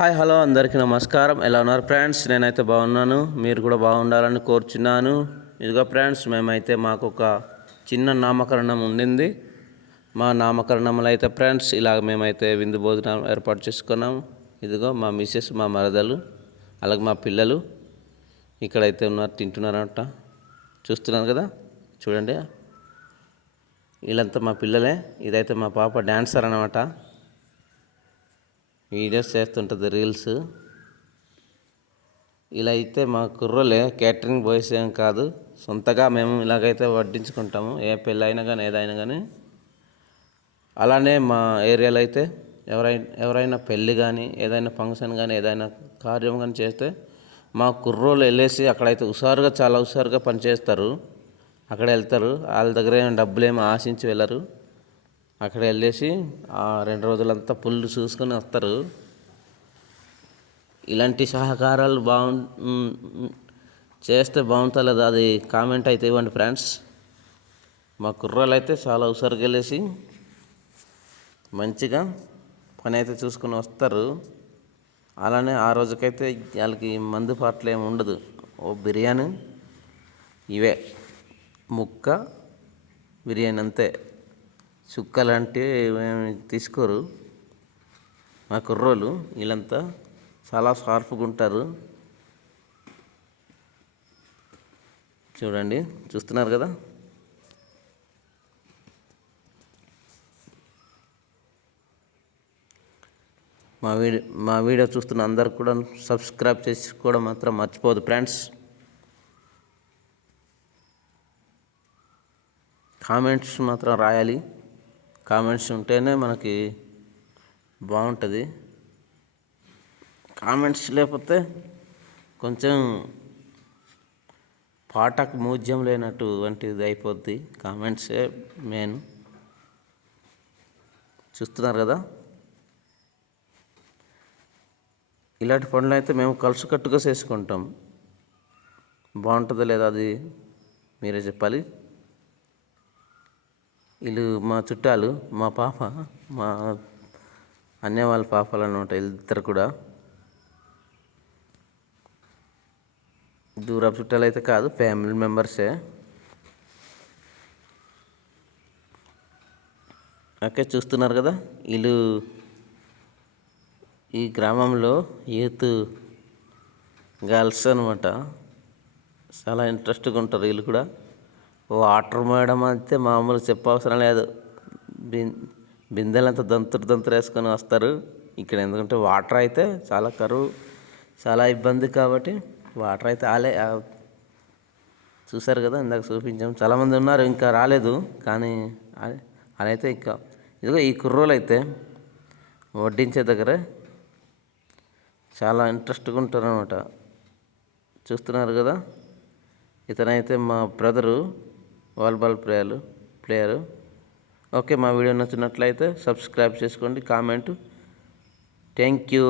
Hi hello అందరికీ నమస్కారం. ఎలా ఉన్నారు ఫ్రెండ్స్? నేనైతే బాగున్నాను, మీరు కూడా బాగుండాలని కోరుచున్నాను. ఇదిగో ఫ్రెండ్స్, మేమైతే మాకు ఒక చిన్న నామకరణం ఉండింది. మా నామకరణంలో అయితే ఫ్రెండ్స్ ఇలాగ మేమైతే విందు భోజనం ఏర్పాటు చేసుకున్నాం. ఇదిగో మా మిస్సెస్, మా మరదలు, అలాగే మా పిల్లలు ఇక్కడైతే ఉన్నారు, తింటున్నారట. చూస్తున్నారు కదా, చూడండి. వీళ్ళంతా మా పిల్లలే. ఇదైతే మా పాప డాన్సర్ అన్నమాట. వీడియోస్ చేస్తుంటుంది, రీల్స్. ఇలా అయితే మా కుర్రోలే, క్యాటరింగ్ బాయ్స్ ఏం కాదు, సొంతగా మేము ఇలాగైతే వడ్డించుకుంటాము, ఏ పెళ్ళి అయినా కానీ ఏదైనా కానీ. అలానే మా ఏరియాలో అయితే ఎవరైనా పెళ్ళి కానీ ఏదైనా ఫంక్షన్ కానీ ఏదైనా కార్యం కానీ చేస్తే మా కుర్రోలు వెళ్ళేసి అక్కడైతే చాలా హుషారుగా పనిచేస్తారు. అక్కడ వెళ్తారు, వాళ్ళ దగ్గర ఏమైనా డబ్బులు ఏమి ఆశించి వెళ్ళరు. అక్కడ వెళ్ళేసి ఆ 2 రోజులంతా పుల్లు చూసుకొని వస్తారు. ఇలాంటి సహకారాలు చేస్తే బాగుంటుంది లేదా, అది కామెంట్ అయితే ఇవ్వండి ఫ్రెండ్స్. మా కుర్రాళ్ళు అయితే చాలా హుషారుగా వెళ్ళేసి మంచిగా పని అయితే చూసుకొని వస్తారు. అలానే ఆ రోజుకైతే వాళ్ళకి మందు పాటలు ఏమి ఉండదు. ఓ బిర్యానీ, ఇవే ముక్క బిర్యానీ అంతే. చుక్క లాంటివి ఏమి తీసుకోరు మా కుర్రోళ్ళు. వీళ్ళంతా చాలా షార్ప్గా ఉంటారు. చూడండి, చూస్తున్నారు కదా. మా వీడియో చూస్తున్న అందరు కూడా సబ్స్క్రైబ్ చేసుకోవడం మాత్రం మర్చిపోదు ఫ్రెండ్స్. కామెంట్స్ మాత్రం రాయాలి. కామెంట్స్ ఉంటేనే మనకి బాగుంటుంది. కామెంట్స్ లేకపోతే కొంచెం పాటకు మూజ్యం లేనట్టు వంటిది అయిపోద్ది. కామెంట్సే మెయిన్. చూస్తున్నారు కదా. ఇలాంటి పనులు అయితే మేము కలుసుకట్టుగా చేసుకుంటాం. బాగుంటుందో లేదా అది మీరే చెప్పాలి. వీళ్ళు మా చుట్టాలు, మా పాప, మా అన్నయ్య వాళ్ళ పాపలు అనమాట. ఇద్దరు కూడా దూరపు చుట్టాలు అయితే కాదు, ఫ్యామిలీ మెంబర్సే. ఓకే, చూస్తున్నారు కదా. వీళ్ళు ఈ గ్రామంలో యూత్ గర్ల్స్ అనమాట. చాలా ఇంట్రెస్ట్గా ఉంటారు వీళ్ళు కూడా. వాటర్ మోయడం అయితే మామూలు చెప్పవసరం లేదు. బిందెలంతా దంతురు వేసుకొని వస్తారు ఇక్కడ. ఎందుకంటే వాటర్ అయితే చాలా కరువు, చాలా ఇబ్బంది కాబట్టి వాటర్ అయితే చూసారు కదా, ఇందాక చూపించాం. చాలామంది ఉన్నారు, ఇంకా రాలేదు. కానీ అదైతే ఇంకా ఇదిగో ఈ కుర్రోలు అయితే వడ్డించే దగ్గర చాలా ఇంట్రెస్ట్గా ఉంటారు అనమాట. చూస్తున్నారు కదా. ఇతనైతే మా బ్రదరు, వాలీబాల్ ప్లేయరు. ఓకే, మా వీడియో నచ్చినట్లయితే సబ్స్క్రైబ్ చేసుకోండి, కామెంట్. Thank you.